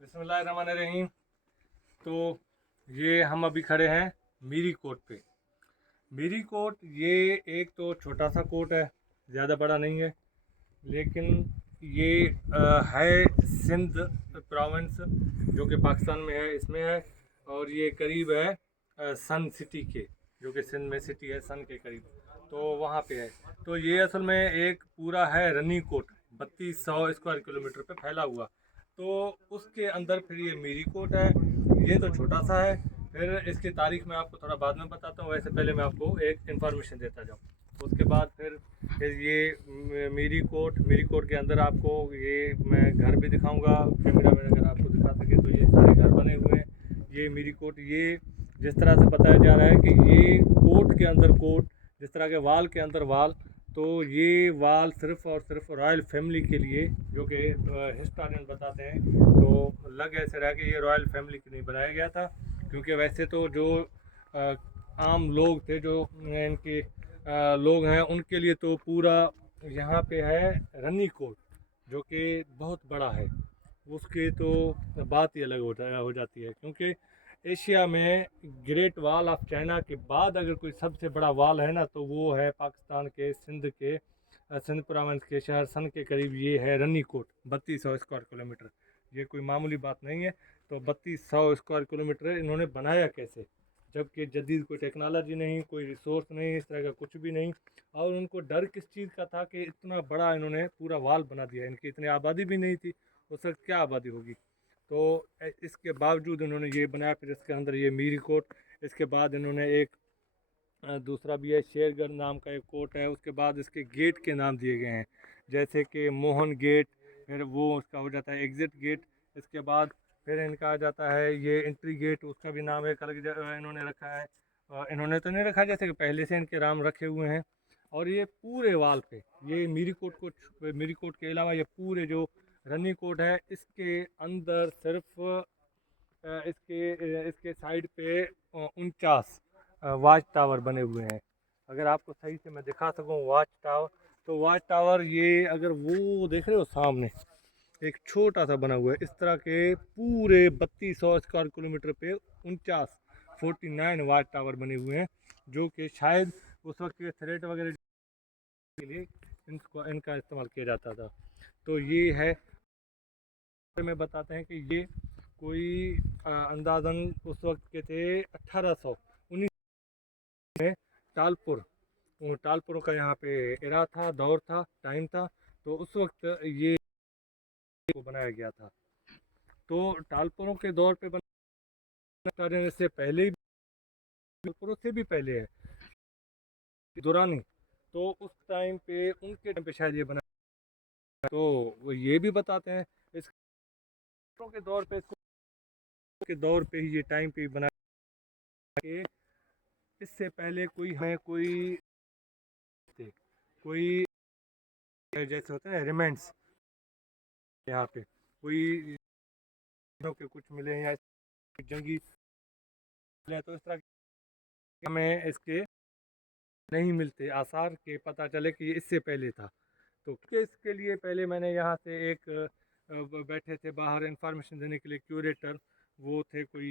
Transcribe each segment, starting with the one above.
बिस्मिल्लाहिर्रहमानिर्रहीम। तो ये हम अभी खड़े हैं मीरी कोट पे। मीरी कोट ये एक तो छोटा सा कोट है, ज़्यादा बड़ा नहीं है, लेकिन ये है सिंध प्रोविंस जो कि पाकिस्तान में है, इसमें है। और ये करीब है सन सिटी के, जो कि सिंध में सिटी है सन के करीब, तो वहाँ पे है। तो ये असल में एक पूरा है रनी कोट, 3200 स्क्वायर किलोमीटर पे फैला हुआ। तो उसके अंदर फिर ये मीरी कोट है। ये तो छोटा सा है, फिर इसकी तारीख मैं आपको थोड़ा बाद में बताता हूँ। वैसे पहले मैं आपको एक इन्फॉर्मेशन देता जाऊँ। उसके बाद फिर ये मीरी कोट के अंदर आपको ये मैं घर भी दिखाऊंगा। कैमरा में अगर आपको दिखा सके तो ये सारे घर बने हुए हैं। ये मीरी कोट, ये जिस तरह से बताया जा रहा है कि ये कोट के अंदर कोट, जिस तरह के वाल के अंदर वाल, तो ये वाल सिर्फ और सिर्फ रॉयल फैमिली के लिए, जो कि हिस्टोरियन बताते हैं, तो लग ऐसे रहा कि ये रॉयल फैमिली के लिए बनाया गया था। क्योंकि वैसे तो जो आम लोग थे, जो इनके लोग हैं, उनके लिए तो पूरा यहाँ पे है रनी कोट, जो कि बहुत बड़ा है। उसकी तो बात ही अलग हो जाती है। क्योंकि एशिया में ग्रेट वॉल ऑफ चाइना के बाद अगर कोई सबसे बड़ा वॉल है ना, तो वो है पाकिस्तान के सिंध प्रोविंस के शहर सन के करीब ये है रनी कोट, 3200 स्क्वायर किलोमीटर। ये कोई मामूली बात नहीं है। तो 3200 स्क्वायर किलोमीटर इन्होंने बनाया कैसे, जबकि जदीद कोई टेक्नोलॉजी नहीं, कोई रिसोर्स नहीं, इस तरह का कुछ भी नहीं। और उनको डर किस चीज़ का था कि इतना बड़ा इन्होंने पूरा वाल बना दिया। इनकी इतनी आबादी भी नहीं थी, उस वक्त क्या आबादी होगी। तो इसके बावजूद इन्होंने ये बनाया। फिर इसके अंदर ये मीरी कोट, इसके बाद इन्होंने एक दूसरा भी है शेरगढ़ नाम का एक कोट है। उसके बाद इसके गेट के नाम दिए गए हैं, जैसे कि मोहन गेट, फिर वो उसका हो जाता है एग्ज़िट गेट। इसके बाद फिर इनका आ जाता है ये एंट्री गेट, उसका भी नाम एक अलग इन्होंने रखा है। इन्होंने तो नहीं रखा, जैसे कि पहले से इनके नाम रखे हुए हैं। और ये पूरे वाल पे ये मीरी कोट के अलावा ये पूरे जो रनी कोट है, इसके अंदर सिर्फ इसके साइड पे 49 वाच टावर बने हुए हैं। अगर आपको सही से मैं दिखा सकूं वाच टावर, तो वाच टावर ये अगर वो देख रहे हो सामने, एक छोटा सा बना हुआ है इस तरह के, पूरे 3200 स्क्वायर किलोमीटर पे 49 वाच टावर बने हुए हैं, जो कि शायद उस वक्त के थ्रेट वगैरह के लिए इनका इस्तेमाल किया जाता था। तो ये है, में बताते हैं कि ये कोई अंदाज़न उस वक्त के थे 1819 में। टालपुर, टालपुरों का यहाँ पे एरा था, दौर था, टाइम था। तो उस वक्त ये को बनाया गया था। तो टालपुरों के दौर पे बनाने से पहले ही, टालपुरों से भी पहले है दुरानी, तो उस टाइम पे उनके टाइम पे शायद ये बना। तो वो ये भी बताते हैं इस के दौर पे, इसको के दौर पे ही, ये टाइम पे ही बना के, इससे पहले कोई हमें कोई जैसे होते हैं रिमेंट्स, यहाँ पे कोई के कुछ मिले या जंगी मिले, तो इस तरह के हमें इसके नहीं मिलते आसार के, पता चले कि ये इससे पहले था। तो इसके लिए पहले मैंने यहाँ से एक बैठे थे बाहर इंफॉर्मेशन देने के लिए क्यूरेटर, वो थे कोई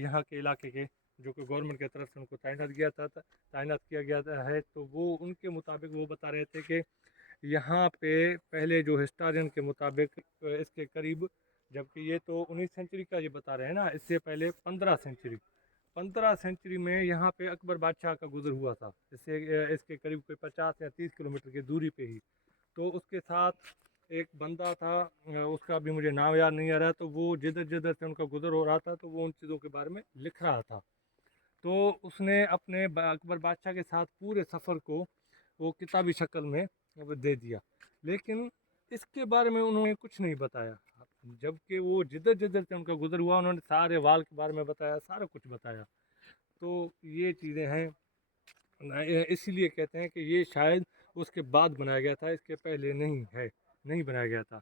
यहाँ के इलाके के, जो कि गवर्नमेंट की तरफ से उनको तैनात किया गया है। तो वो उनके मुताबिक वो बता रहे थे कि यहाँ पे पहले जो हिस्टोरियन के मुताबिक इसके करीब, जबकि ये तो 19 सेंचुरी का ये बता रहे हैं ना, इससे पहले 15 सेंचुरी में यहाँ पे अकबर बादशाह का गुजर हुआ था। इससे इसके करीब कोई 50 या 30 किलोमीटर की दूरी पे ही। तो उसके साथ एक बंदा था, उसका भी मुझे नाम याद नहीं आ रहा, तो वो जिधर जिधर से उनका गुजर हो रहा था, तो वो उन चीज़ों के बारे में लिख रहा था। तो उसने अपने अकबर बादशाह के साथ पूरे सफ़र को वो किताबी शक्ल में वो दे दिया, लेकिन इसके बारे में उन्होंने कुछ नहीं बताया। जबकि वो जिधर जिधर से उनका गुजर हुआ, उन्होंने सारे वाल के बारे में बताया, सारा कुछ बताया। तो ये चीज़ें हैं, इसीलिए कहते हैं कि ये शायद उसके बाद बनाया गया था, इसके पहले नहीं बनाया गया था।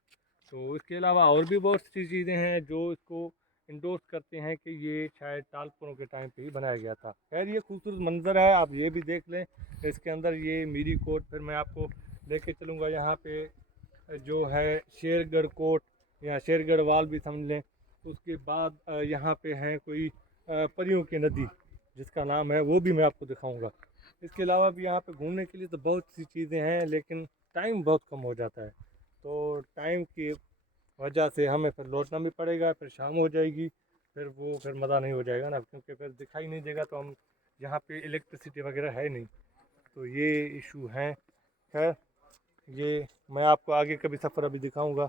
तो इसके अलावा और भी बहुत सी चीज़ें हैं जो इसको इंडोर्स करते हैं कि ये शायद टालपुरों के टाइम पे ही बनाया गया था। खैर, ये खूबसूरत मंज़र है, आप ये भी देख लें। इसके अंदर ये मीरी कोट, फिर मैं आपको लेके चलूँगा यहाँ पे जो है शेरगढ़ कोट या शेरगढ़ वाल भी समझ लें। उसके बाद यहाँ पे है कोई परियों की नदी जिसका नाम है, वो भी मैं आपको दिखाऊंगा। इसके अलावा भी यहाँ पे घूमने के लिए तो बहुत सी चीज़ें हैं, लेकिन टाइम बहुत कम हो जाता है। तो टाइम की वजह से हमें फिर लौटना भी पड़ेगा, फिर शाम हो जाएगी, फिर मज़ा नहीं हो जाएगा ना, क्योंकि फिर दिखाई नहीं देगा। तो हम यहाँ पे इलेक्ट्रिसिटी वगैरह है नहीं, तो ये इशू हैं। खैर, ये मैं आपको आगे कभी सफ़र अभी दिखाऊंगा।